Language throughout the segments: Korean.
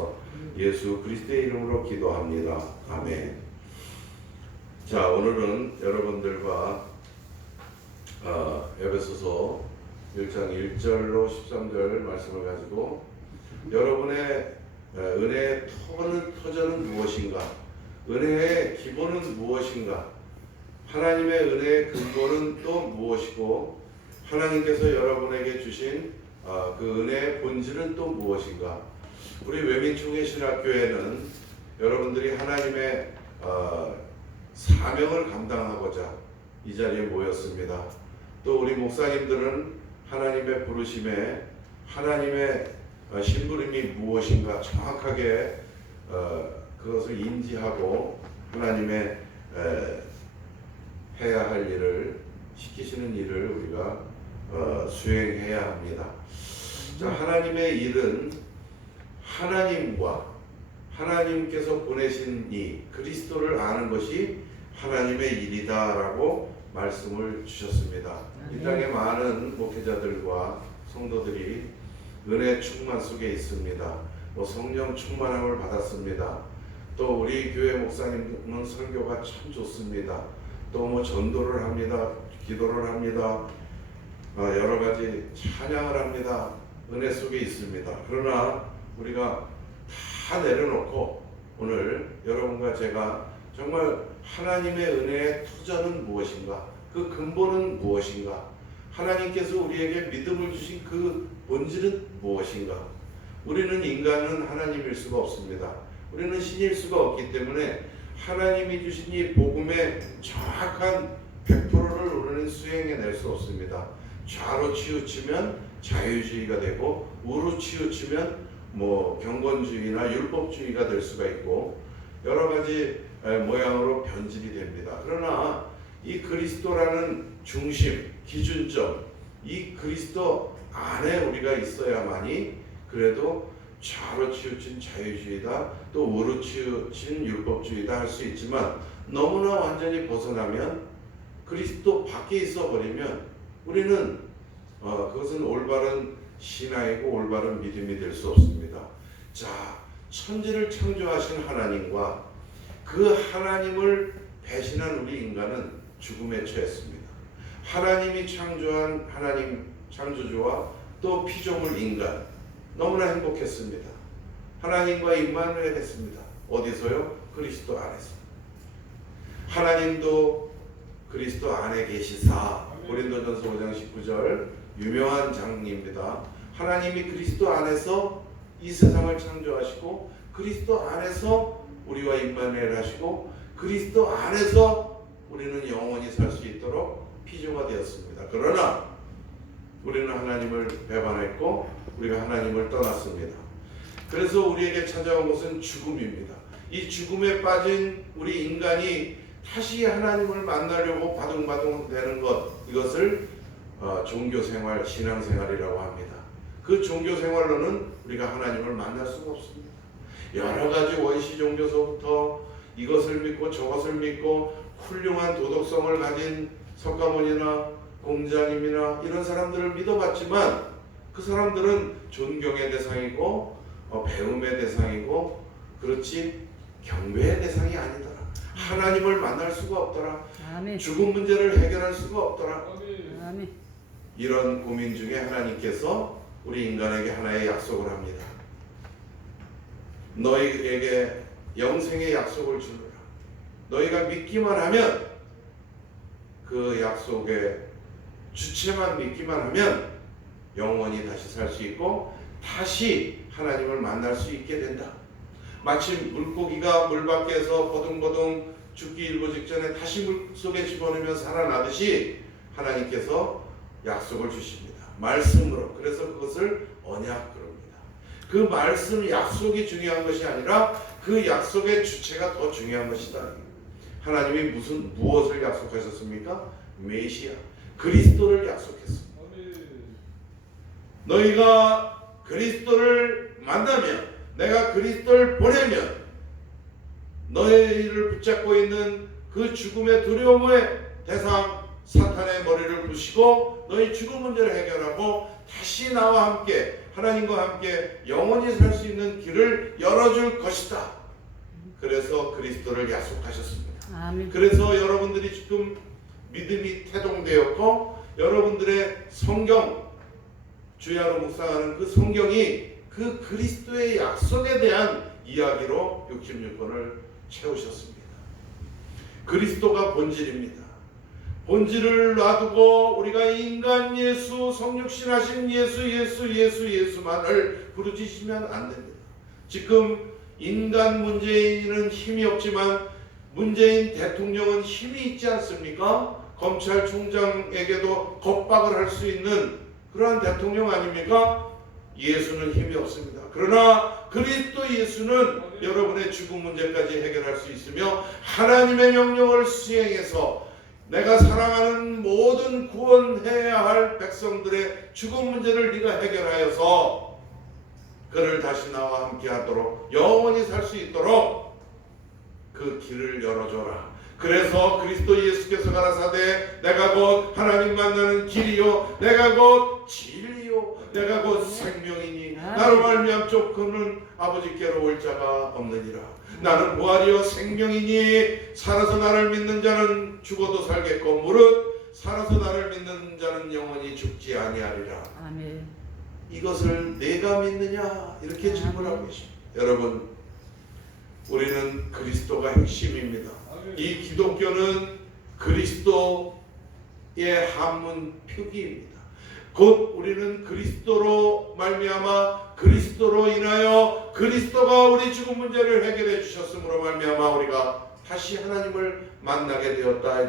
주옵소서. 예수 그리스도의 이름으로 기도합니다. 아멘. 자, 오늘은 여러분들과 에베소서 1장 1절로 13절 말씀을 가지고 여러분의 은혜의 터전은 무엇인가? 은혜의 기본은 무엇인가? 하나님의 은혜의 근본은 또 무엇이고 하나님께서 여러분에게 주신 그 은혜의 본질은 또 무엇인가? 우리 외민총회신학교회는 여러분들이 하나님의 사명을 감당하고자 이 자리에 모였습니다. 또 우리 목사님들은 하나님의 부르심에 하나님의 심부름이 무엇인가 정확하게 그것을 인지하고 하나님의 해야 할 일을 시키시는 일을 우리가 수행해야 합니다. 자, 하나님의 일은 하나님과 하나님께서 보내신 이 그리스도를 아는 것이 하나님의 일이다라고 말씀을 주셨습니다. 이 땅에 많은 목회자들과 성도들이 은혜 충만 속에 있습니다. 성령 충만함을 받았습니다. 또 우리 교회 목사님은 설교가 참 좋습니다. 또 전도를 합니다. 기도를 합니다. 여러 가지 찬양을 합니다. 은혜 속에 있습니다. 그러나 우리가 다 내려놓고 오늘 여러분과 제가 정말 하나님의 은혜의 터전은 무엇인가? 그 근본은 무엇인가? 하나님께서 우리에게 믿음을 주신 그 본질은 무엇인가? 우리는 인간은 하나님일 수가 없습니다. 우리는 신일 수가 없기 때문에 하나님이 주신 이 복음의 정확한 100%를 우리는 수행해낼 수 없습니다. 좌로 치우치면 자유주의가 되고 우로 치우치면 경건주의나 율법주의가 될 수가 있고 여러 가지 모양으로 변질이 됩니다. 그러나 이 그리스도라는 중심, 기준점, 이 그리스도 안에 우리가 있어야만이 그래도 좌로 치우친 자유주의다, 또 우로 치우친 율법주의다 할 수 있지만 너무나 완전히 벗어나면 그리스도 밖에 있어 버리면 우리는 그것은 올바른 신앙이고 올바른 믿음이 될 수 없습니다. 자, 천지를 창조하신 하나님과 그 하나님을 배신한 우리 인간은 죽음에 처했습니다. 하나님이 창조한 하나님 창조주와 또 피조물 인간 너무나 행복했습니다. 하나님과 임마누엘 했습니다. 어디서요? 그리스도 안에서. 하나님도 그리스도 안에 계시사. 고린도전서 5장 19절 유명한 장입니다. 하나님이 그리스도 안에서 이 세상을 창조하시고 그리스도 안에서 우리와 임마누엘 하시고 그리스도 안에서 우리는 영원히 살 수 있도록 피조가 되었습니다. 그러나 우리는 하나님을 배반했고 우리가 하나님을 떠났습니다. 그래서 우리에게 찾아온 것은 죽음입니다. 이 죽음에 빠진 우리 인간이 다시 하나님을 만나려고 바둥바둥 되는 것, 이것을 종교생활, 신앙생활이라고 합니다. 그 종교생활로는 우리가 하나님을 만날 수가 없습니다. 여러 가지 원시 종교서부터 이것을 믿고 저것을 믿고 훌륭한 도덕성을 가진 석가모니나 공자님이나 이런 사람들을 믿어봤지만 그 사람들은 존경의 대상이고 배움의 대상이고 그렇지 경배의 대상이 아니더라. 하나님을 만날 수가 없더라. 아멘. 죽음 문제를 해결할 수가 없더라. 아멘. 이런 고민 중에 하나님께서 우리 인간에게 하나의 약속을 합니다. 너희에게 영생의 약속을 주노라. 너희가 믿기만 하면 그 약속의 주체만 믿기만 하면 영원히 다시 살 수 있고 다시 하나님을 만날 수 있게 된다. 마치 물고기가 물 밖에서 버둥버둥 죽기 일보 직전에 다시 물속에 집어넣으면 살아나듯이 하나님께서 약속을 주십니다. 말씀으로. 그래서 그것을 언약 그럽니다. 그 말씀 약속이 중요한 것이 아니라 그 약속의 주체가 더 중요한 것이다. 하나님이 무엇을 약속하셨습니까? 메시아, 그리스도를 약속했습니다. 너희가 그리스도를 만나면, 내가 그리스도를 보내면 너희를 붙잡고 있는 그 죽음의 두려움의 대상, 사탄의 머리를 부시고 너희 죽음 문제를 해결하고 다시 나와 함께 하나님과 함께 영원히 살 수 있는 길을 열어줄 것이다. 그래서 그리스도를 약속하셨습니다. 아멘. 그래서 여러분들이 지금 믿음이 태동되었고 여러분들의 성경, 주야로 묵상하는 그 성경이 그 그리스도의 약속에 대한 이야기로 66권을 채우셨습니다. 그리스도가 본질입니다. 본질을 놔두고 우리가 인간 예수, 성육신하신 예수만을 부르짖으면 안 됩니다. 지금 인간 문재인은 힘이 없지만 문재인 대통령은 힘이 있지 않습니까? 검찰총장에게도 겁박을 할 수 있는 그러한 대통령 아닙니까? 예수는 힘이 없습니다. 그러나 그리스도 예수는 여러분의 죽음 문제까지 해결할 수 있으며 하나님의 명령을 수행해서 내가 사랑하는 모든 구원해야 할 백성들의 죽음 문제를 네가 해결하여서 그를 다시 나와 함께 하도록 영원히 살 수 있도록 그 길을 열어줘라. 그래서 그리스도 예수께서 가라사대 내가 곧 하나님 만나는 길이요 내가 곧 진리요 내가 곧 생명이니 나로 말미암 쫓고는 아버지께로 올 자가 없느니라. 나는 부활이요 생명이니 살아서 나를 믿는 자는 죽어도 살겠고 무릇 살아서 나를 믿는 자는 영원히 죽지 아니하리라. 아멘. 이것을 내가 믿느냐 이렇게 질문하고 계십니다. 여러분 우리는 그리스도가 핵심입니다. 이 기독교는 그리스도의 한문 표기입니다. 곧 우리는 그리스도로 말미암아 그리스도로 인하여 그리스도가 우리 죽음 문제를 해결해 주셨으므로 말미암아 우리가 다시 하나님을 만나게 되었다.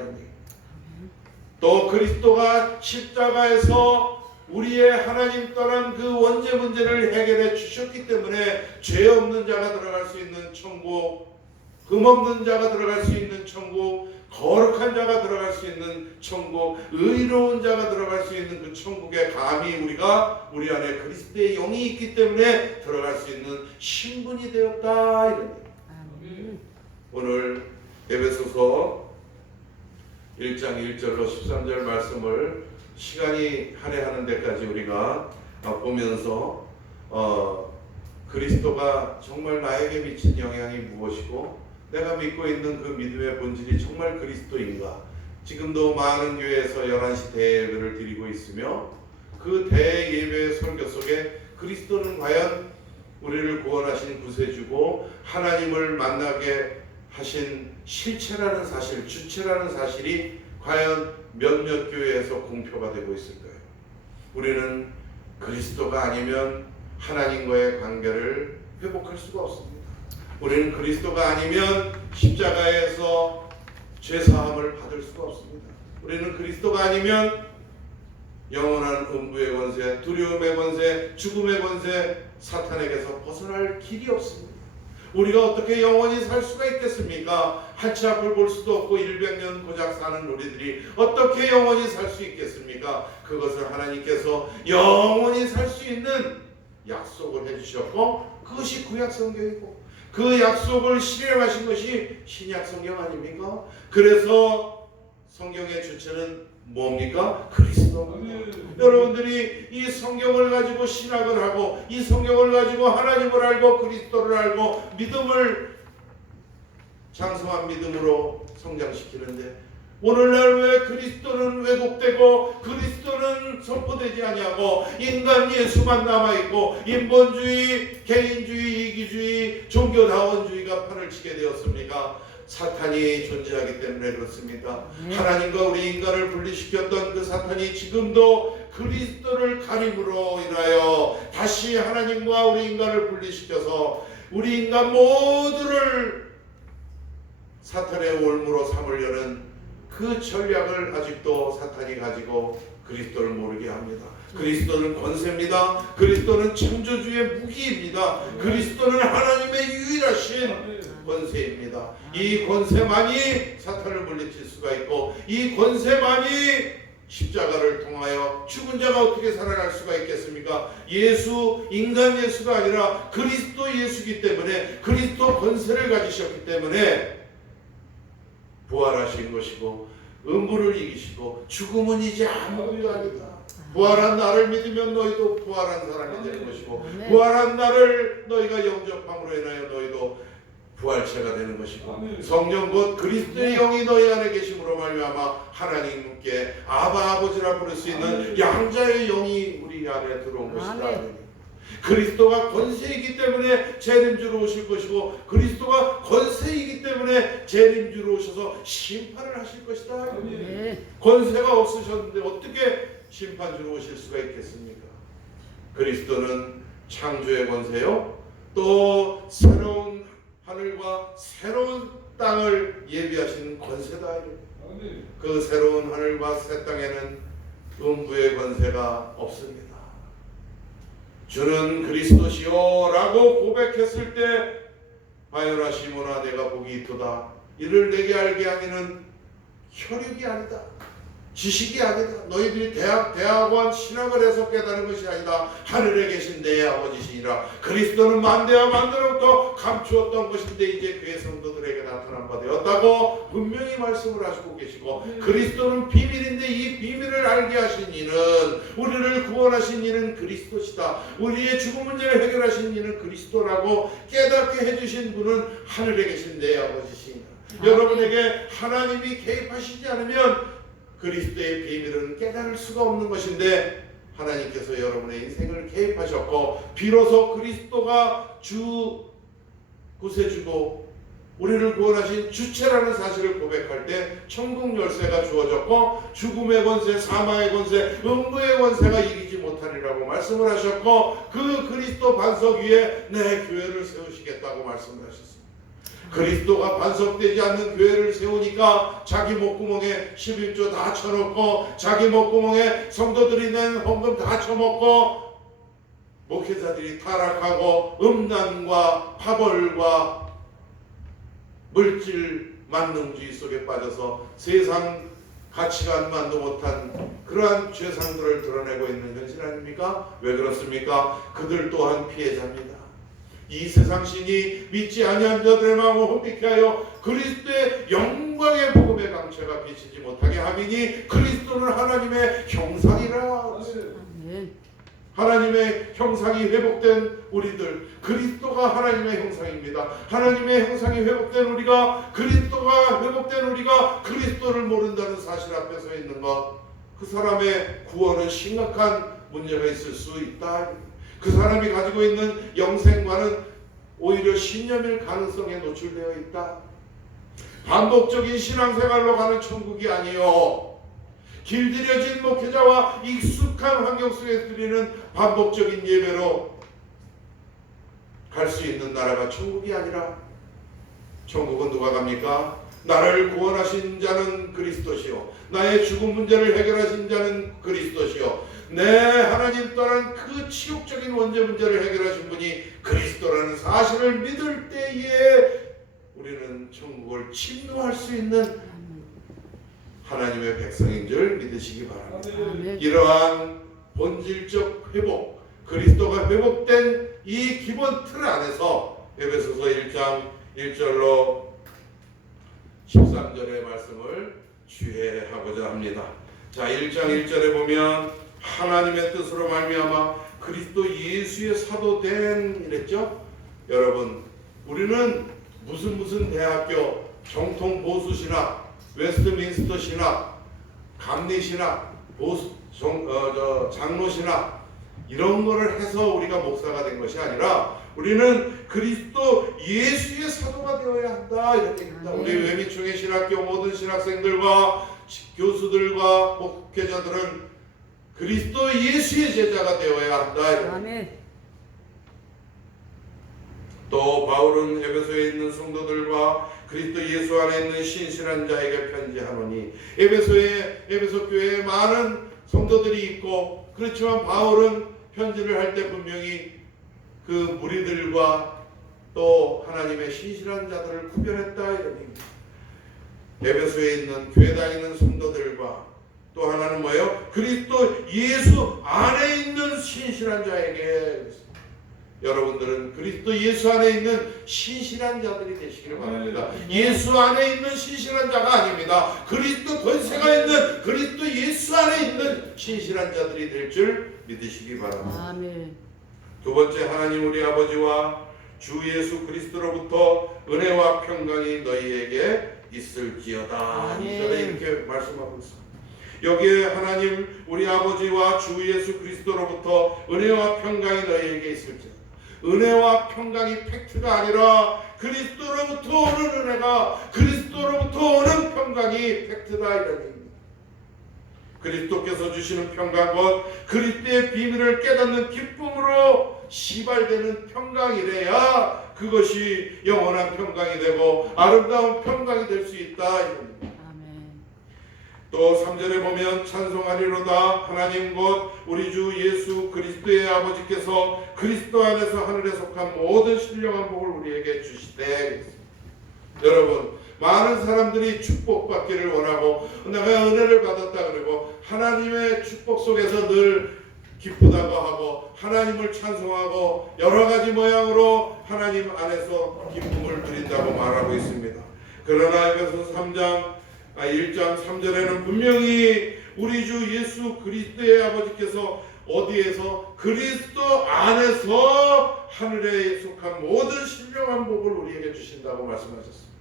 또 그리스도가 십자가에서 우리의 하나님 떠난 그 원죄 문제를 해결해 주셨기 때문에 죄 없는 자가 들어갈 수 있는 천국, 금 없는 자가 들어갈 수 있는 천국, 거룩한 자가 들어갈 수 있는 천국, 의로운 자가 들어갈 수 있는 그 천국에 감히 우리가 우리 안에 그리스도의 영이 있기 때문에 들어갈 수 있는 신분이 되었다. 이런 오늘 에베소서 1장 1절로 13절 말씀을 시간이 할애하는 데까지 우리가 보면서 그리스도가 정말 나에게 미친 영향이 무엇이고 내가 믿고 있는 그 믿음의 본질이 정말 그리스도인가. 지금도 많은 교회에서 11시 대예배를 드리고 있으며 그 대예배의 설교 속에 그리스도는 과연 우리를 구원하신 구세주고 하나님을 만나게 하신 실체라는 사실, 주체라는 사실이 과연 몇몇 교회에서 공표가 되고 있을까요? 우리는 그리스도가 아니면 하나님과의 관계를 회복할 수가 없습니다. 우리는 그리스도가 아니면 십자가에서 죄사함을 받을 수가 없습니다. 우리는 그리스도가 아니면 영원한 음부의 권세, 두려움의 권세, 죽음의 권세, 사탄에게서 벗어날 길이 없습니다. 우리가 어떻게 영원히 살 수가 있겠습니까? 한치 앞을 볼 수도 없고 100년 고작 사는 우리들이 어떻게 영원히 살 수 있겠습니까? 그것을 하나님께서 영원히 살 수 있는 약속을 해주셨고 그것이 구약성경이고 그 약속을 실행하신 것이 신약성경 아닙니까? 그래서 성경의 주체는 뭡니까? 그리스도입니다. 여러분들이 이 성경을 가지고 신학을 하고 이 성경을 가지고 하나님을 알고 그리스도를 알고 믿음을 장성한 믿음으로 성장시키는데 오늘날 왜 그리스도는 왜곡되고 그리스도는 선포되지 아니하고 인간 예수만 남아있고 인본주의, 개인주의, 이기주의, 종교다원주의가 판을 치게 되었습니까? 사탄이 존재하기 때문에 그렇습니다. 하나님과 우리 인간을 분리시켰던 그 사탄이 지금도 그리스도를 가림으로 인하여 다시 하나님과 우리 인간을 분리시켜서 우리 인간 모두를 사탄의 올무로 삼으려는 그 전략을 아직도 사탄이 가지고 그리스도를 모르게 합니다. 그리스도는 권세입니다. 그리스도는 창조주의 무기입니다. 그리스도는 하나님의 유일하신 권세입니다. 이 권세만이 사탄을 물리칠 수가 있고 이 권세만이 십자가를 통하여 죽은 자가 어떻게 살아날 수가 있겠습니까? 예수, 인간 예수가 아니라 그리스도 예수이기 때문에 그리스도 권세를 가지셨기 때문에 부활하신 것이고 음부를 이기시고 죽음은 이제 아무것도 아니다. 부활한 나를 믿으면 너희도 부활한 사람이 되는 것이고 부활한 나를 너희가 영접함으로 인하여 너희도 부활체가 되는 것이고 성령 곧 그리스도의 영이 너희 안에 계심으로 말미암아 하나님께 아바 아버지라 부를 수 있는 양자의 영이 우리 안에 들어온 것이다. 그리스도가 권세이기 때문에 재림주로 오실 것이고 그리스도가 권세이기 때문에 재림주로 오셔서 심판을 하실 것이다. 권세가 없으셨는데 어떻게 심판주로 오실 수가 있겠습니까? 그리스도는 창조의 권세요, 또 새로운 하늘과 새로운 땅을 예비하신 권세다. 그 새로운 하늘과 새 땅에는 음부의 권세가 없습니다. 주는 그리스도시요 라고 고백했을 때 바요나 시몬아 내가 복이 있도다. 이를 내게 알게 하기는 혈육이 아니다, 지식이 아니다. 너희들이 대학원 신학을 해서 깨달은 것이 아니다. 하늘에 계신 내 아버지시니라. 그리스도는 만대와 만대로부터 감추었던 것인데 이제 그의 성도들에게 나타난 바 되었다고 분명히 말씀을 하시고 계시고, 그리스도는 비밀인데 이 비밀을 알게 하신 이는, 우리를 구원하신 이는 그리스도시다. 우리의 죽음 문제를 해결하신 이는 그리스도라고 깨닫게 해주신 분은 하늘에 계신 내 아버지시니라. 여러분에게 하나님이 개입하시지 않으면 그리스도의 비밀은 깨달을 수가 없는 것인데, 하나님께서 여러분의 인생을 개입하셨고 비로소 그리스도가 주 구세주고 우리를 구원하신 주체라는 사실을 고백할 때 천국 열쇠가 주어졌고 죽음의 권세, 사망의 권세, 음부의 권세가 이기지 못하리라고 말씀을 하셨고, 그 그리스도 반석 위에 내 교회를 세우시겠다고 말씀을 하셨습니다. 그리스도가 반석되지 않는 교회를 세우니까 자기 목구멍에 11조 다 쳐놓고 자기 목구멍에 성도들이 낸 헌금 다 쳐먹고 목회자들이 타락하고 음란과 파벌과 물질 만능주의 속에 빠져서 세상 가치관만도 못한 그러한 죄상들을 드러내고 있는 현실 아닙니까? 왜 그렇습니까? 그들 또한 피해자입니다. 이 세상 신이 믿지 아니한 자들의 마음을 혼미케 하여 그리스도의 영광의 복음의 강체가 비치지 못하게 하미니 그리스도는 하나님의 형상이라. 하나님의 형상이 회복된 우리들, 그리스도가 하나님의 형상입니다. 하나님의 형상이 회복된 우리가, 그리스도가 회복된 우리가 그리스도를 모른다는 사실 앞에 서 있는 것, 그 사람의 구원은 심각한 문제가 있을 수 있다. 그 사람이 가지고 있는 영생과는 오히려 신념일 가능성에 노출되어 있다. 반복적인 신앙생활로 가는 천국이 아니요, 길들여진 목회자와 익숙한 환경 속에 드리는 반복적인 예배로 갈 수 있는 나라가 천국이 아니라, 천국은 누가 갑니까? 나를 구원하신 자는 그리스도시요, 나의 죽음 문제를 해결하신 자는 그리스도시요, 내 하나님 떠난 그 치욕적인 원죄 문제를 해결하신 분이 그리스도라는 사실을 믿을 때에 우리는 천국을 침노할 수 있는 하나님의 백성인 줄 믿으시기 바랍니다. 이러한 본질적 회복, 그리스도가 회복된 이 기본 틀 안에서 에베소서 1장 1절로 13절의 말씀을 주의하고자 합니다. 자, 1장 1절에 보면 하나님의 뜻으로 말미암아 그리스도 예수의 사도된 이랬죠? 여러분, 우리는 무슨 대학교 정통 보수 신학, 웨스트민스터 신학, 감리 신학, 장로 신학 이런 거를 해서 우리가 목사가 된 것이 아니라 우리는 그리스도 예수의 사도가 되어야 한다 이런 얘기입니다. 우리 외미충의 신학교 모든 신학생들과 교수들과 목회자들은 그리스도 예수의 제자가 되어야 한다. 아멘. 또 바울은 에베소에 있는 성도들과 그리스도 예수 안에 있는 신실한 자에게 편지하노니, 에베소 교회에 많은 성도들이 있고, 그렇지만 바울은 편지를 할 때 분명히 그 무리들과 또 하나님의 신실한 자들을 구별했다 이런 얘기입니다. 에베소에 있는 교회 다니는 성도들과 또 하나는 뭐예요? 그리스도 예수 안에 있는 신실한 자에게. 여러분들은 그리스도 예수 안에 있는 신실한 자들이 되시기를 바랍니다. 예수 안에 있는 신실한 자가 아닙니다. 그리스도 권세가 있는 그리스도 예수 안에 있는 신실한 자들이 될 줄 믿으시기 바랍니다. 아멘. 두 번째, 하나님 우리 아버지와 주 예수 그리스도로부터 은혜와 평강이 너희에게 있을지어다. 아멘. 2절에 이렇게 말씀하고 있습니다. 여기에 하나님 우리 아버지와 주 예수 그리스도로부터 은혜와 평강이 너희에게 있을지어다. 은혜와 평강이 팩트가 아니라 그리스도로부터 오는 은혜가, 그리스도로부터 오는 평강이 팩트다, 이런 얘기입니다. 그리스도께서 주시는 평강, 곧 그리스도의 비밀을 깨닫는 기쁨으로 시발되는 평강이래야 그것이 영원한 평강이 되고 아름다운 평강이 될 수 있다, 이런. 또 3절에 보면 찬송하리로다 하나님 곧 우리 주 예수 그리스도의 아버지께서 그리스도 안에서 하늘에 속한 모든 신령한 복을 우리에게 주시되. 여러분, 많은 사람들이 축복받기를 원하고 내가 은혜를 받았다 그러고 하나님의 축복 속에서 늘 기쁘다고 하고 하나님을 찬송하고 여러 가지 모양으로 하나님 안에서 기쁨을 드린다고 말하고 있습니다. 그러나 에베소 1장 3절에는 분명히 우리 주 예수 그리스도의 아버지께서 어디에서? 그리스도 안에서 하늘에 속한 모든 신령한 복을 우리에게 주신다고 말씀하셨습니다.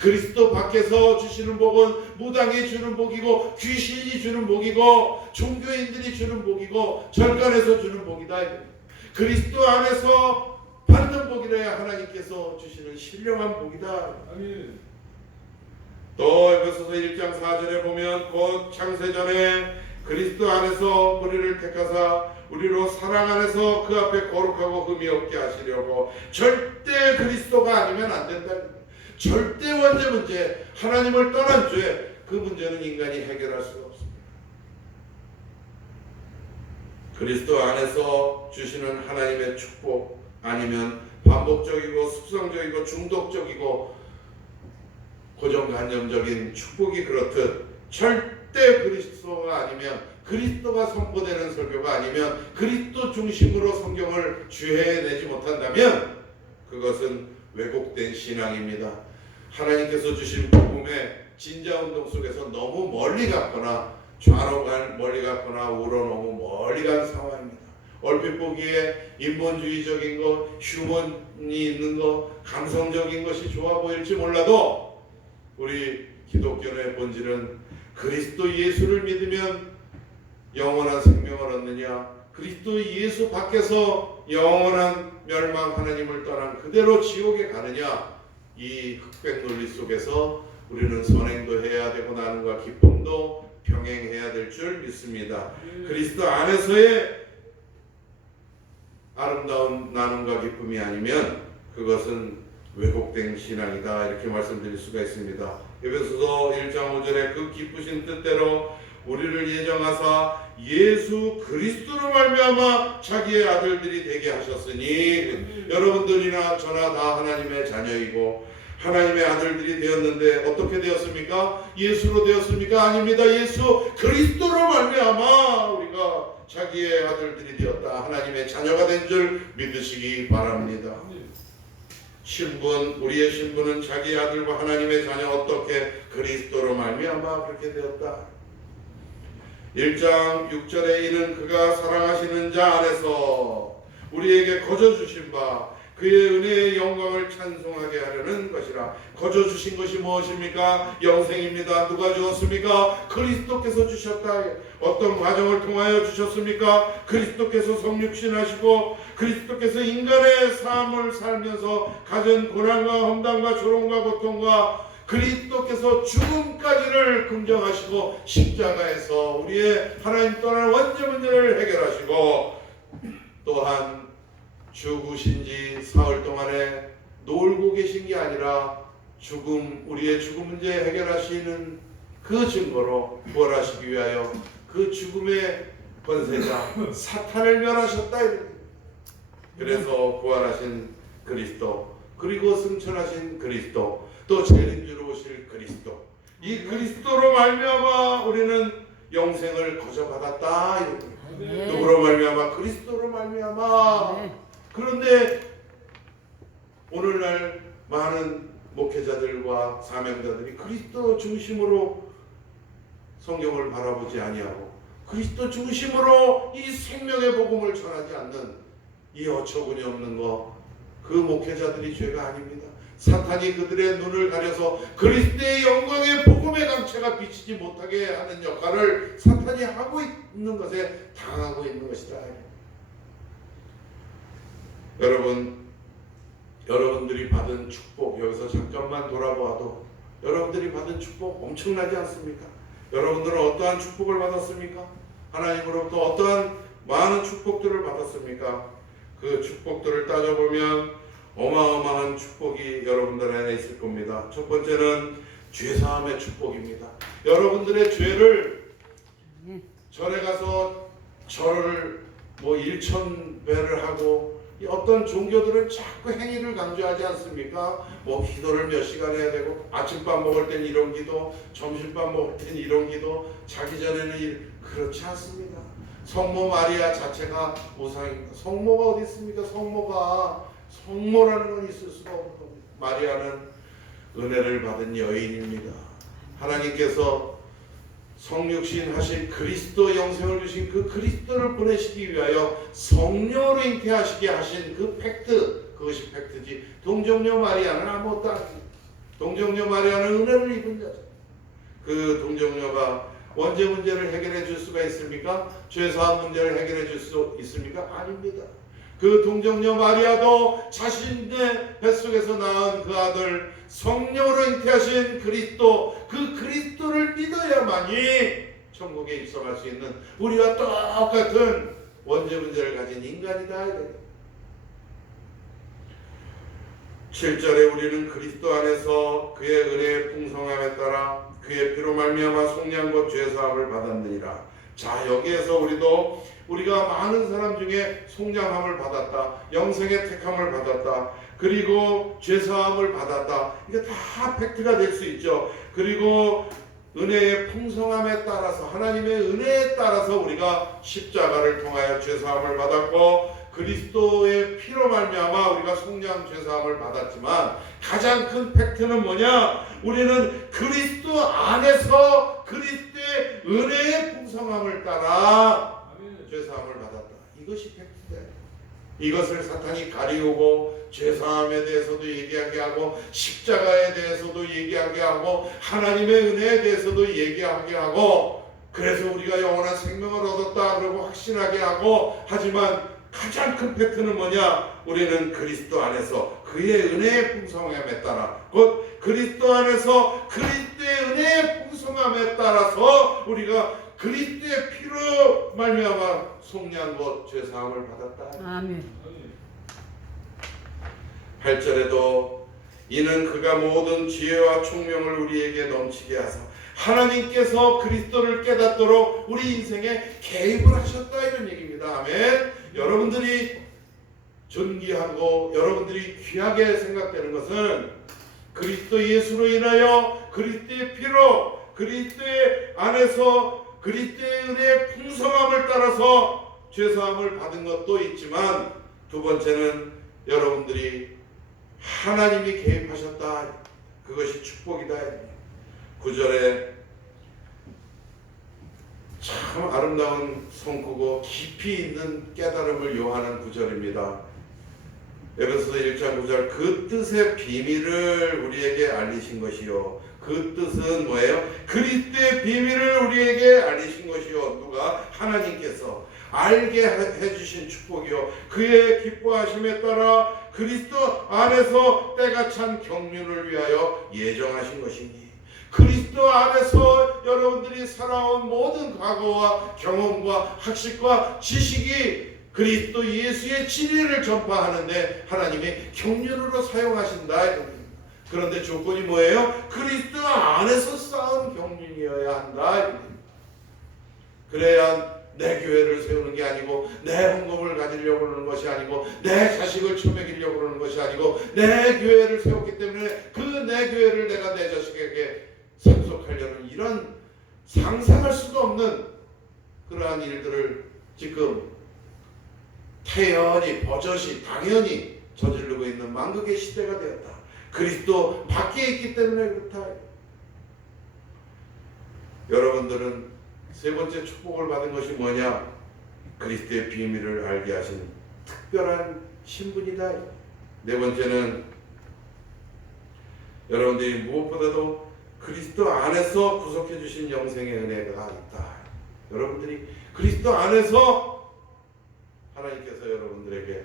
그리스도 밖에서 주시는 복은 무당이 주는 복이고 귀신이 주는 복이고 종교인들이 주는 복이고 절간에서 주는 복이다. 그리스도 안에서 받는 복이라야 하나님께서 주시는 신령한 복이다. 아멘. 또 에베소서 1장 4절에 보면 곧 창세전에 그리스도 안에서 우리를 택하사 우리로 사랑 안에서 그 앞에 거룩하고 흠이 없게 하시려고. 절대 그리스도가 아니면 안 된다. 절대 원죄 문제, 하나님을 떠난 죄, 그 문제는 인간이 해결할 수가 없습니다. 그리스도 안에서 주시는 하나님의 축복, 아니면 반복적이고 습성적이고 중독적이고 고정관념적인 축복이 그렇듯 절대 그리스도가 아니면, 그리스도가 선포되는 설교가 아니면, 그리스도 중심으로 성경을 주해내지 못한다면 그것은 왜곡된 신앙입니다. 하나님께서 주신 복음의 진자운동 속에서 너무 멀리 갔거나 좌로 멀리 갔거나 우로 너무 멀리 간 상황입니다. 얼핏 보기에 인본주의적인 것, 휴먼이 있는 것, 감성적인 것이 좋아 보일지 몰라도 우리 기독교의 본질은 그리스도 예수를 믿으면 영원한 생명을 얻느냐, 그리스도 예수 밖에서 영원한 멸망, 하나님을 떠난 그대로 지옥에 가느냐, 이 흑백 논리 속에서 우리는 선행도 해야 되고 나눔과 기쁨도 병행해야 될 줄 믿습니다. 그리스도 안에서의 아름다운 나눔과 기쁨이 아니면 그것은 왜곡된 신앙이다, 이렇게 말씀드릴 수가 있습니다. 에베소서 1장 5절에 그 기쁘신 뜻대로 우리를 예정하사 예수 그리스도로 말미암아 자기의 아들들이 되게 하셨으니, 여러분들이나 저나 다 하나님의 자녀이고 하나님의 아들들이 되었는데 어떻게 되었습니까? 예수로 되었습니까? 아닙니다. 예수 그리스도로 말미암아 우리가 자기의 아들들이 되었다, 하나님의 자녀가 된 줄 믿으시기 바랍니다. 신분, 우리의 신분은 자기 아들과 하나님의 자녀, 어떻게? 그리스도로 말미암아 그렇게 되었다. 1장 6절에 이는 그가 사랑하시는 자 안에서 우리에게 거저 주신 바 그의 은혜의 영광을 찬송하게 하려는 것이라. 거저 주신 것이 무엇입니까? 영생입니다. 누가 주었습니까? 그리스도께서 주셨다. 어떤 과정을 통하여 주셨습니까? 그리스도께서 성육신하시고 그리스도께서 인간의 삶을 살면서 가진 고난과 험담과 조롱과 고통과 그리스도께서 죽음까지를 긍정하시고 십자가에서 우리의 하나님 떠난 원죄 문제를 해결하시고, 또한 죽으신 지 사흘 동안에 놀고 계신 게 아니라 우리의 죽음 문제 해결하시는 그 증거로 부활하시기 위하여 그 죽음의 권세자 사탄을 멸하셨다. 그래서 부활하신 그리스도, 그리고 승천하신 그리스도, 또 재림주로 오실 그리스도, 이 그리스도로 말미암아 우리는 영생을 거저 받았다. 누구로 말미암아? 그리스도로 말미암아. 그런데 오늘날 많은 목회자들과 사명자들이 그리스도 중심으로 성경을 바라보지 아니하고 그리스도 중심으로 이 생명의 복음을 전하지 않는 이 어처구니 없는 그 목회자들이 죄가 아닙니다. 사탄이 그들의 눈을 가려서 그리스도의 영광의 복음의 강체가 비치지 못하게 하는 역할을 사탄이 하고 있는 것에 당하고 있는 것이다. 여러분들이 받은 축복, 여기서 잠깐만 돌아보아도 여러분들이 받은 축복 엄청나지 않습니까? 여러분들은 어떠한 축복을 받았습니까? 하나님으로부터 어떠한 많은 축복들을 받았습니까? 그 축복들을 따져보면 어마어마한 축복이 여러분들 안에 있을 겁니다. 첫 번째는 죄사함의 축복입니다. 여러분들의 죄를 절에 가서 절을 1000배를 하고 어떤 종교들은 자꾸 행위를 강조하지 않습니까? 기도를 몇 시간 해야 되고 아침밥 먹을 땐 이런 기도, 점심밥 먹을 땐 이런 기도, 자기 전에는 그렇지 않습니다. 성모 마리아 자체가 우상입니다. 성모가 어디 있습니까? 성모라는 건 있을 수가 없는 겁니다. 마리아는 은혜를 받은 여인입니다. 하나님께서 성육신 하신 그리스도 영생을 주신 그 그리스도를 보내시기 위하여 성령으로 잉태하시게 하신 그 팩트, 그것이 팩트지. 동정녀 마리아는 아무것도 아닙니다. 동정녀 마리아는 은혜를 입은 자죠. 그 동정녀가 원죄 문제를 해결해 줄 수가 있습니까? 죄사함 문제를 해결해 줄 수 있습니까? 아닙니다. 그 동정녀 마리아도 자신의 뱃속에서 낳은 그 아들 성령으로 잉태하신 그리스도, 그 그리스도를 믿어야만이 천국에 입성할 수 있는 우리와 똑같은 원죄 문제를 가진 인간이다. 7절에 우리는 그리스도 안에서 그의 은혜의 풍성함에 따라 그의 피로 말미암아 속량과 죄사함을 받았느니라. 자, 여기에서 우리가 많은 사람 중에 속량함을 받았다, 영생의 택함을 받았다, 그리고 죄사함을 받았다. 이게 다 팩트가 될 수 있죠. 그리고 은혜의 풍성함에 따라서, 하나님의 은혜에 따라서 우리가 십자가를 통하여 죄사함을 받았고 그리스도의 피로 말미암아 우리가 속량 죄사함을 받았지만 가장 큰 팩트는 뭐냐? 우리는 그리스도 안에서 그리스도의 은혜의 풍성함을 따라 죄사함을 받았다. 이것이 팩트다. 이것을 사탄이 가리우고 죄사함에 대해서도 얘기하게 하고 십자가에 대해서도 얘기하게 하고 하나님의 은혜에 대해서도 얘기하게 하고 그래서 우리가 영원한 생명을 얻었다 그러고 확신하게 하고 하지만 가장 큰 팩트는 뭐냐? 우리는 그리스도 안에서 그의 은혜의 풍성함에 따라 곧 그리스도 안에서 그리스도의 은혜의 풍성함에 따라서 우리가 그리스도의 피로 말미암아 속량과 죄사함을 받았다. 아멘. 8절에도 이는 그가 모든 지혜와 총명을 우리에게 넘치게 하사 하나님께서 그리스도를 깨닫도록 우리 인생에 개입을 하셨다 이런 얘기입니다. 아멘. 여러분들이 존귀하고 여러분들이 귀하게 생각되는 것은 그리스도 예수로 인하여 그리스도의 피로 그리스도의 안에서 그리스도의 은혜의 풍성함을 따라서 죄사함을 받은 것도 있지만 두 번째는 여러분들이 하나님이 개입하셨다. 그것이 축복이다. 9절에 참 아름다운 성구고 깊이 있는 깨달음을 요하는 구절입니다. 에베소서 1장 9절 그 뜻의 비밀을 우리에게 알리신 것이요. 그 뜻은 뭐예요? 그리스도의 비밀을 우리에게 알리신 것이요. 누가? 하나님께서 알게 해주신 축복이요. 그의 기뻐하심에 따라 그리스도 안에서 때가 찬 경륜을 위하여 예정하신 것이니 그리스도 안에서 여러분들이 살아온 모든 과거와 경험과 학식과 지식이 그리스도 예수의 진리를 전파하는데 하나님이 경륜으로 사용하신다. 그런데 조건이 뭐예요? 그리스도 안에서 쌓은 경륜이어야 한다. 그래야 내 교회를 세우는 게 아니고 내 헌금을 가지려고 그러는 것이 아니고 내 자식을 처먹이려고 그러는 것이 아니고 내 교회를 세웠기 때문에 그 내 교회를 내가 내 자식에게 상속하려는 이런 상상할 수도 없는 그러한 일들을 지금 태연히 버젓이 당연히 저지르고 있는 만극의 시대가 되었다. 그리스도 밖에 있기 때문에 그렇다. 여러분들은 세 번째 축복을 받은 것이 뭐냐? 그리스도의 비밀을 알게 하신 특별한 신분이다. 네 번째는 여러분들이 무엇보다도 그리스도 안에서 구속해 주신 영생의 은혜가 있다. 여러분들이 그리스도 안에서 하나님께서 여러분들에게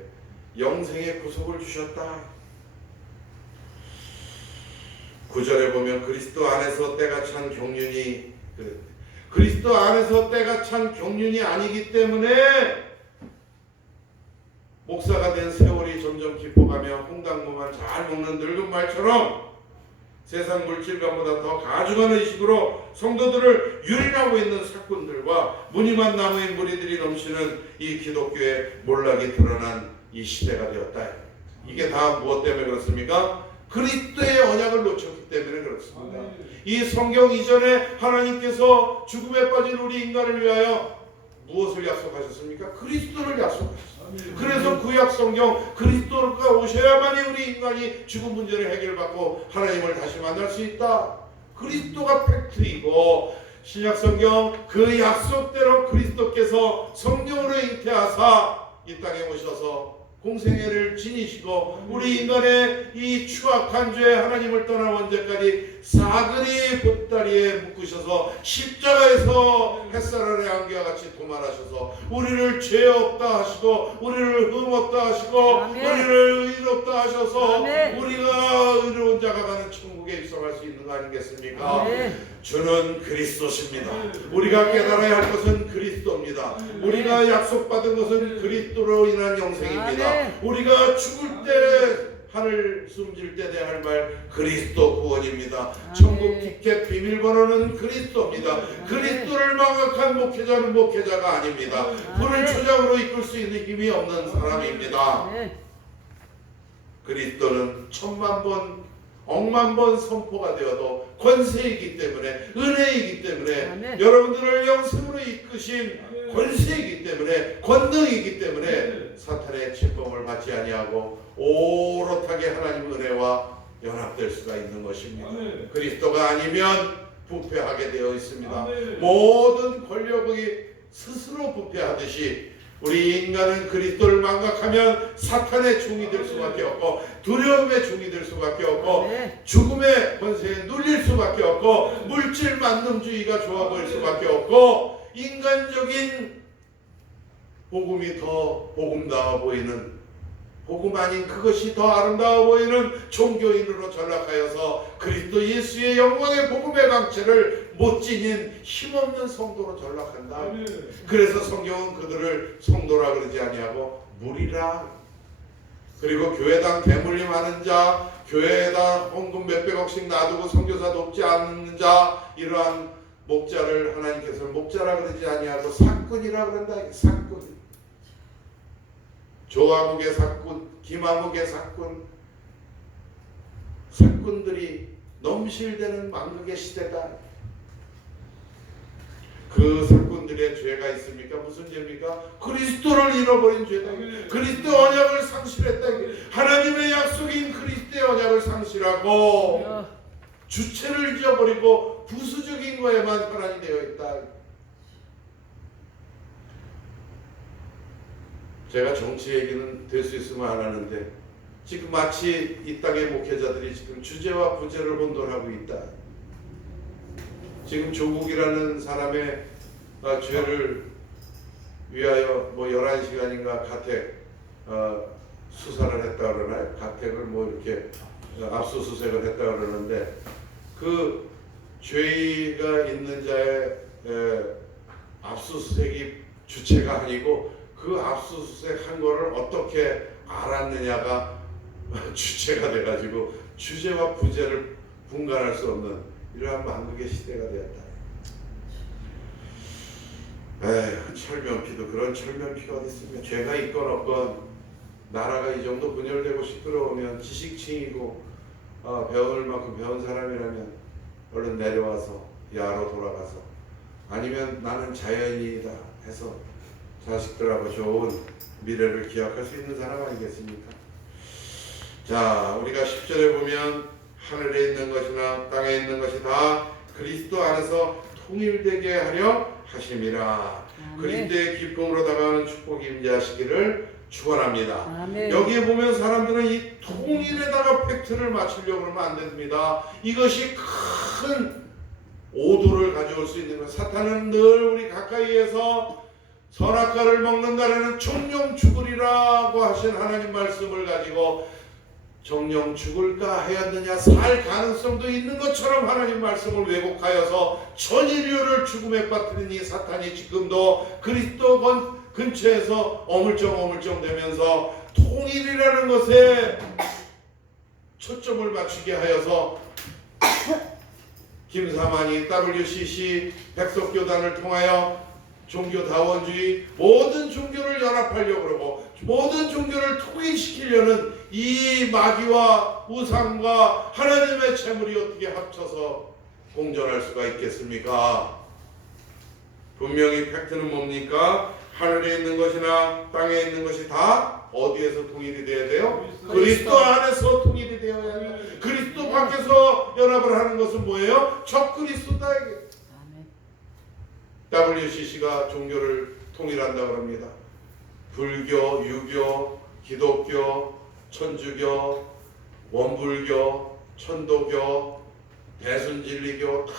영생의 구속을 주셨다. 9절에 보면 그리스도 안에서 때가 찬 경륜이, 그리스도 안에서 때가 찬 경륜이 아니기 때문에 목사가 된 세월이 점점 깊어가며 홍당무만 잘 먹는 늙은 말처럼 세상 물질감보다 더 가중한 의식으로 성도들을 유린하고 있는 사꾼들과 무늬만 나무인 무리들이 넘치는 이 기독교의 몰락이 드러난 이 시대가 되었다. 이게 다 무엇 때문에 그렇습니까? 그리스도의 언약을 놓쳤기 때문에 그렇습니다. 이 성경 이전에 하나님께서 죽음에 빠진 우리 인간을 위하여 무엇을 약속하셨습니까? 그리스도를 약속하셨습니다. 그래서 구약 성경 그리스도가 오셔야만이 우리 인간이 죽음 문제를 해결받고 하나님을 다시 만날 수 있다. 그리스도가 팩트이고, 신약 성경 그 약속대로 그리스도께서 성령으로 잉태하사 이 땅에 오셔서 공생애를 지니시고 우리 인간의 이 추악한 죄 하나님을 떠나 원죄까지 사그리 보따리에 묶으셔서 십자가에서 햇살 아래 안개와 같이 도말하셔서 우리를 죄 없다 하시고 우리를 흠 없다 하시고 아멘. 우리를 의롭다 하셔서 아멘. 우리가 의로운 자가 가는 천국에 입성할 수 있는 거 아니겠습니까? 아멘. 주는 그리스도십니다. 우리가 깨달아야 할 것은 그리스도입니다. 우리가 약속받은 것은 그리스도로 인한 영생입니다. 우리가 죽을 때 하늘 숨질 때 대할 말 그리스도 구원입니다. 천국 티켓 비밀번호는 그리스도입니다. 그리스도를 망각한 목회자는 목회자가 아닙니다. 불을 초장으로 이끌 수 있는 힘이 없는 사람입니다. 그리스도는 천만 번 억만 번 선포가 되어도 권세이기 때문에, 은혜이기 때문에, 아멘. 여러분들을 영생으로 이끄신 권세이기 때문에, 권능이기 때문에 사탄의 침범을 받지 아니하고 오롯하게 하나님 은혜와 연합될 수가 있는 것입니다. 아멘. 그리스도가 아니면 부패하게 되어 있습니다. 아멘. 모든 권력이 스스로 부패하듯이 우리 인간은 그리스도를 망각하면 사탄의 종이 될 수밖에 없고 두려움의 종이 될 수밖에 없고 죽음의 권세에 눌릴 수밖에 없고 물질 만능주의가 좋아 보일 수밖에 없고 인간적인 복음이 더 복음다워 보이는, 복음 아닌 그것이 더 아름다워 보이는 종교인으로 전락하여서 그리스도 예수의 영광의 복음의 강체를 못 지닌 힘없는 성도로 전락한다. 그래서 성경은 그들을 성도라 그러지 아니하고 무리라. 그리고 교회당 대물림하는 자, 교회에다 헌금 몇백억씩 놔두고 선교사 돕지 않는 자, 이러한 목자를 하나님께서 목자라 그러지 아니하고 사꾼이라 그런다. 사꾼. 조아묵의 사꾼, 김아묵의 사꾼, 사꾼들이 넘실대는 만극의 시대다. 그 사꾼들의 죄가 있습니까? 무슨 죄입니까? 그리스도를 잃어버린 죄다. 그리스도 언약을 상실했다. 하나님의 약속인 그리스도의 언약을 상실하고 주체를 잊어버리고 부수적인 거에만 혈안이 되어 있다. 제가 정치 얘기는 될 수 있으면 안 하는데 지금 마치 이 땅의 목회자들이 지금 주제와 부제를 혼돈하고 있다. 지금 조국이라는 사람의 죄를 위하여 뭐 11시간인가 가택 수사를 했다 그러나요? 가택을 뭐 이렇게 압수수색을 했다 그러는데 그 죄가 있는 자의 압수수색이 주체가 아니고 그 압수수색한 거를 어떻게 알았느냐가 주체가 돼가지고 주제와 부제를 분간할 수 없는 이러한 만극의 시대가 되었다. 에휴, 철면피도 그런 철면피가 어디 있습니까? 죄가 있건 없건 나라가 이 정도 분열되고 시끄러우면 지식층이고 배울 만큼 배운 사람이라면 얼른 내려와서 야로 돌아가서, 아니면 나는 자연인이다 해서 자식들하고 좋은 미래를 기약할 수 있는 사람 아니겠습니까? 자, 우리가 10절에 보면 하늘에 있는 것이나 땅에 있는 것이 다 그리스도 안에서 통일되게 하려 하심이라. 그리스도의 기쁨으로 다가오는 축복이 임재하시기를 축원합니다. 아멘. 여기에 보면 사람들은 이 통일에다가 팩트를 맞추려고 그러면 안 됩니다. 이것이 큰 오도를 가져올 수 있는 것. 사탄은 늘 우리 가까이에서 선악과를 먹는다라는 정령 죽으리라고 하신 하나님 말씀을 가지고 정령 죽을까 하였느냐 살 가능성도 있는 것처럼 하나님 말씀을 왜곡하여서 전 인류를 죽음에 빠뜨린 이 사탄이 지금도 그리스도 근처에서 어물쩡 되면서 통일이라는 것에 초점을 맞추게 하여서 김사만이 WCC 백석교단을 통하여 종교다원주의 모든 종교를 연합하려고 그러고 모든 종교를 통일시키려는 이 마귀와 우상과 하나님의 재물이 어떻게 합쳐서 공존할 수가 있겠습니까? 분명히 팩트는 뭡니까? 하늘에 있는 것이나 땅에 있는 것이 다 어디에서 통일이 되어야 돼요? 그리스도 안에서 통일이 되어야 해요. 그리스도 밖에서 연합을 하는 것은 뭐예요? 적 그리스도다에게. WCC가 종교를 통일한다고 합니다. 불교, 유교, 기독교, 천주교, 원불교, 천도교, 대순진리교 다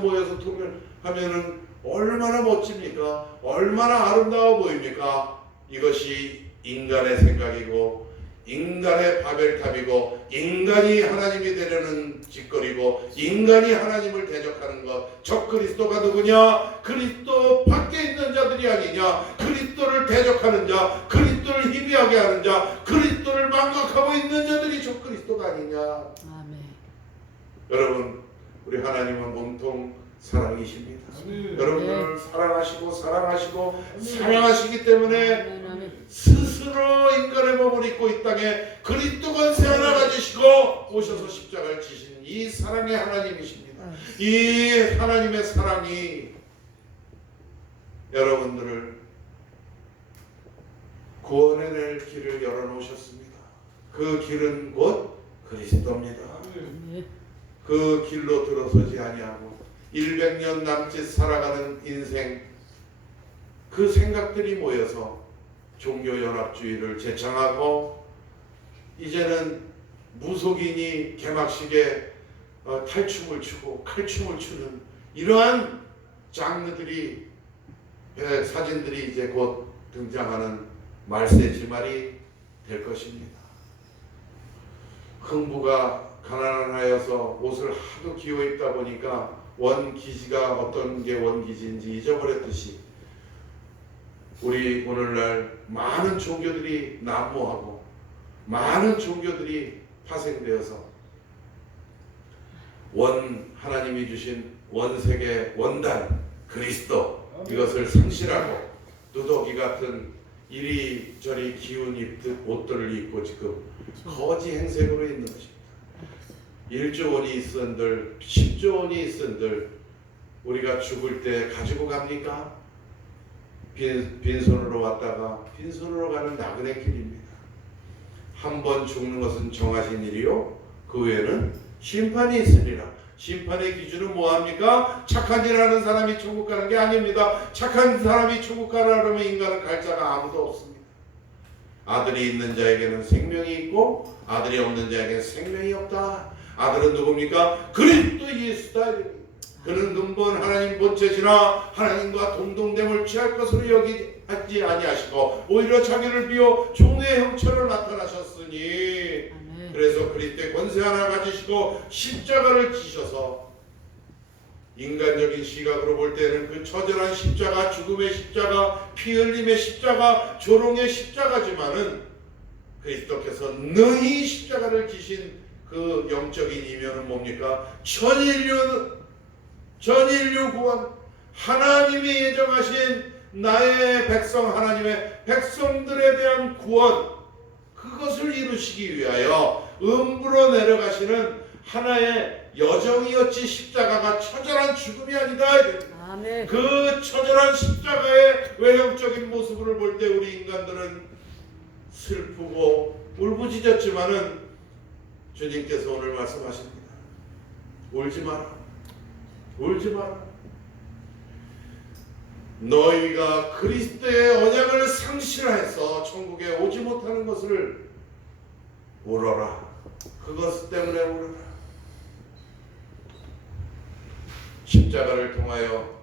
모여서 통일하면은 얼마나 멋집니까? 얼마나 아름다워 보입니까? 이것이 인간의 생각이고 인간의 바벨탑이고 인간이 하나님이 되려는 짓거리고 인간이 하나님을 대적하는 것. 적 그리스도가 누구냐? 그리스도 밖에 있는 자들이 아니냐? 그리스도를 대적하는 자, 그리스도를 희비하게 하는 자, 그리스도를 망각하고 있는 자들이 적 그리스도가 아니냐? 아멘. 여러분, 우리 하나님은 몸통 사랑이십니다. 여러분을 사랑하시고 사랑하시기 때문에 스스로 인간의 몸을 입고 이 땅에 그리스도 권세 하나 가지시고 오셔서 십자가를 지신 이 사랑의 하나님이십니다. 이 하나님의 사랑이 여러분들을 구원해낼 길을 열어놓으셨습니다. 그 길은 곧 그리스도입니다. 그 길로 들어서지 아니하고 100년 남짓 살아가는 인생, 그 생각들이 모여서 종교연합주의를 제창하고 이제는 무속인이 개막식에 탈춤을 추고 칼춤을 추는 이러한 장르들이, 사진들이 이제 곧 등장하는 말세지말이 될 것입니다. 흥부가 가난하여서 옷을 하도 기어 입다 보니까 원기지가 어떤 게 원기지인지 잊어버렸듯이 우리 오늘날 많은 종교들이 난무하고 많은 종교들이 파생되어서 하나님이 주신 원세계 원단 그리스도 이것을 상실하고 누더기 같은 이리저리 기운 입듯 옷들을 입고 지금 거지 행색으로 있는 것입니다. 1조 원이 있은들 10조 원이 있은들 우리가 죽을 때 가지고 갑니까? 빈손으로 왔다가 빈손으로 가는 나그네 길입니다. 한 번 죽는 것은 정하신 일이요 그 외에는 심판이 있으리라. 심판의 기준은 뭐합니까? 착한 일 하는 사람이 천국 가는 게 아닙니다. 착한 사람이 천국 가려면 인간은 갈 자가 아무도 없습니다. 아들이 있는 자에게는 생명이 있고 아들이 없는 자에게는 생명이 없다. 아들은 누굽니까? 그리스도 예수다. 그는 근본 하나님 본체시나 하나님과 동등됨을 취할 것으로 여기지 아니하시고 오히려 자기를 비워 종의 형체로 나타나셨으니 그래서 그리스도의 권세 하나 가지시고 십자가를 지셔서 인간적인 시각으로 볼 때는 그 처절한 십자가, 죽음의 십자가, 피 흘림의 십자가, 조롱의 십자가지만은 그리스도께서 능히 십자가를 지신 그 영적인 이면은 뭡니까? 전인류 구원, 하나님이 예정하신 나의 백성, 하나님의 백성들에 대한 구원, 그것을 이루시기 위하여 음부로 내려가시는 하나의 여정이었지 십자가가 처절한 죽음이 아니다. 아멘. 그 처절한 십자가의 외형적인 모습을 볼 때 우리 인간들은 슬프고 울부짖었지만은 주님께서 오늘 말씀하십니다. 울지 마라. 울지 마라. 너희가 그리스도의 언약을 상실해서 천국에 오지 못하는 것을 울어라. 그것 때문에 울어라. 십자가를 통하여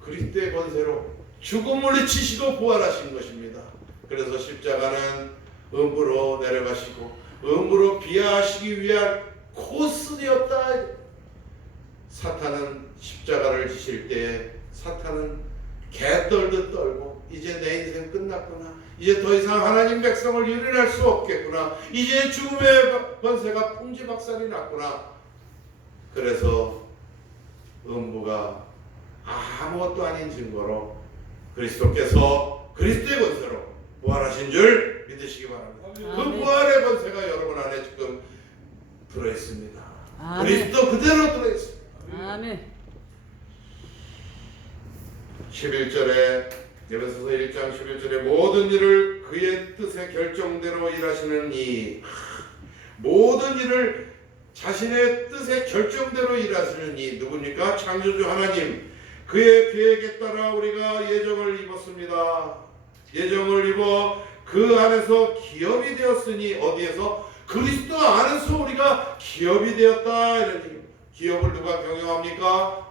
그리스도의 권세로 죽음을 이치시고 부활하신 것입니다. 그래서 십자가는 음부로 내려가시고 음부로 비하하시기 위한 코스였다. 사탄은 십자가를 지실 때에 사탄은 개떨듯 떨고 이제 내 인생 끝났구나. 이제 더 이상 하나님 백성을 유린할 수 없겠구나. 이제 죽음의 권세가 풍지박산이 났구나. 그래서 음부가 아무것도 아닌 증거로 그리스도께서 그리스도의 권세로 부활하신 줄 믿으시기 바랍니다. 그 부활의 권세가 여러분 안에 지금 들어있습니다. 그리스도 그대로 들어있습니다. 아멘. 11절에 에베소서 1장 11절에 모든 일을 그의 뜻의 결정대로 일하시는 이 모든 일을 자신의 뜻의 결정대로 일하시는 이 누굽니까? 창조주 하나님. 그의 계획에 따라 우리가 예정을 입었습니다. 예정을 입어 그 안에서 기업이 되었으니 어디에서? 그리스도 안에서 우리가 기업이 되었다. 이런 얘기입니다. 기업을 누가 경영합니까?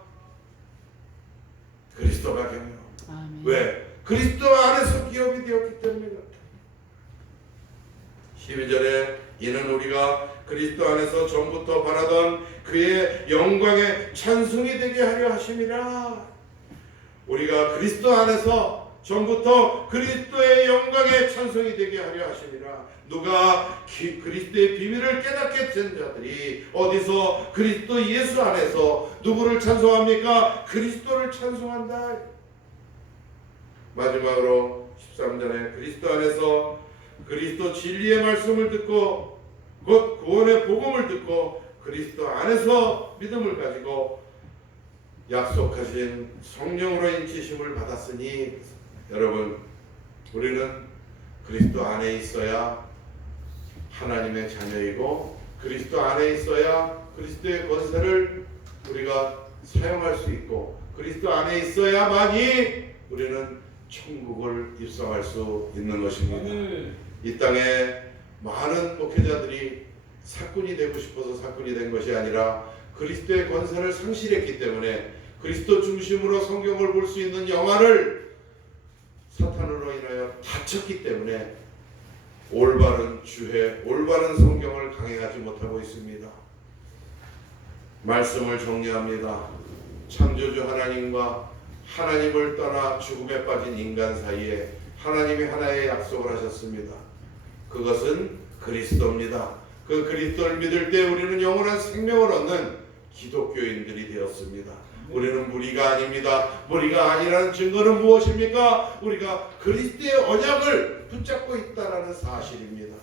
그리스도가 경영. 아멘. 왜? 그리스도 안에서 기업이 되었기 때문에 그렇다. 12절에 이는 우리가 그리스도 안에서 전부터 바라던 그의 영광의 찬송이 되게 하려 하심이라. 우리가 그리스도 안에서 전부터 그리스도의 영광의 찬송이 되게 하려 하심이라. 누가 그리스도의 비밀을 깨닫게 된 자들이 어디서? 그리스도 예수 안에서 누구를 찬송합니까? 그리스도를 찬송한다. 마지막으로 13절에 그리스도 안에서 그리스도 진리의 말씀을 듣고 곧 구원의 복음을 듣고 그리스도 안에서 믿음을 가지고 약속하신 성령으로 인치심을 받았으니 여러분 우리는 그리스도 안에 있어야 하나님의 자녀이고 그리스도 안에 있어야 그리스도의 권세를 우리가 사용할 수 있고 그리스도 안에 있어야만이 우리는 천국을 입성할 수 있는 것입니다. 이 땅에 많은 목회자들이 사꾼이 되고 싶어서 사꾼이 된 것이 아니라 그리스도의 권세를 상실했기 때문에 그리스도 중심으로 성경을 볼 수 있는 영안을 사탄으로 인하여 다쳤기 때문에 올바른 주회, 올바른 성경을 강행하지 못하고 있습니다. 말씀을 정리합니다. 창조주 하나님과 하나님을 떠나 죽음에 빠진 인간 사이에 하나님이 하나의 약속을 하셨습니다. 그것은 그리스도입니다. 그 그리스도를 믿을 때 우리는 영원한 생명을 얻는 기독교인들이 되었습니다. 우리는 무리가 아닙니다. 무리가 아니라는 증거는 무엇입니까? 우리가 그리스도의 언약을 붙잡고 있다는 사실입니다.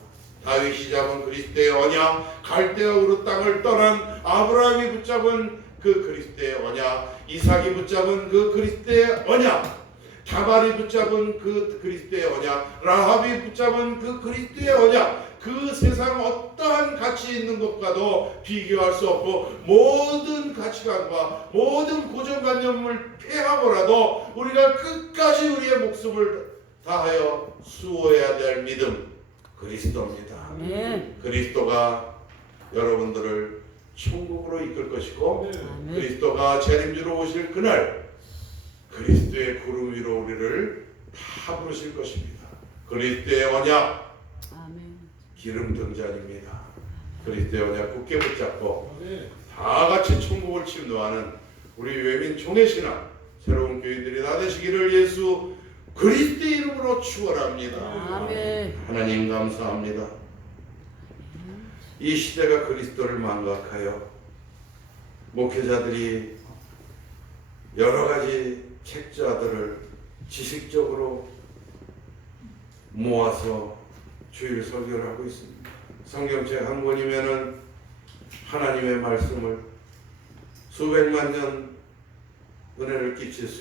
다윗이 잡은 그리스도의 언약, 갈대아 우르 땅을 떠난 아브라함이 붙잡은 그 그리스도의 언약, 이삭이 붙잡은 그 그리스도의 언약, 다말이 붙잡은 그 그리스도의 언약, 라합이 붙잡은 그 그리스도의 언약, 그 세상 어떠한 가치 있는 것과도 비교할 수 없고 모든 가치관과 모든 고정관념을 폐하고라도 우리가 끝까지 우리의 목숨을 다하여 수호해야 될 믿음, 그리스도입니다. 네. 그리스도가 여러분들을 천국으로 이끌 것이고 아멘. 그리스도가 재림주로 오실 그날 그리스도의 구름 위로 우리를 다 부르실 것입니다. 그리스도의 언약 아멘. 기름 등잔입니다. 그리스도의 언약 굳게 붙잡고 다 같이 천국을 침노하는 우리 외민 총회신앙 새로운 교인들이 다 되시기를 예수 그리스도의 이름으로 축원합니다. 아멘. 하나님 감사합니다. 이 시대가 그리스도를 망각하여 목회자들이 여러 가지 책자들을 지식적으로 모아서 주일 설교를 하고 있습니다. 성경책 한 권이면은 하나님의 말씀을 수백만 년 은혜를 끼칠 수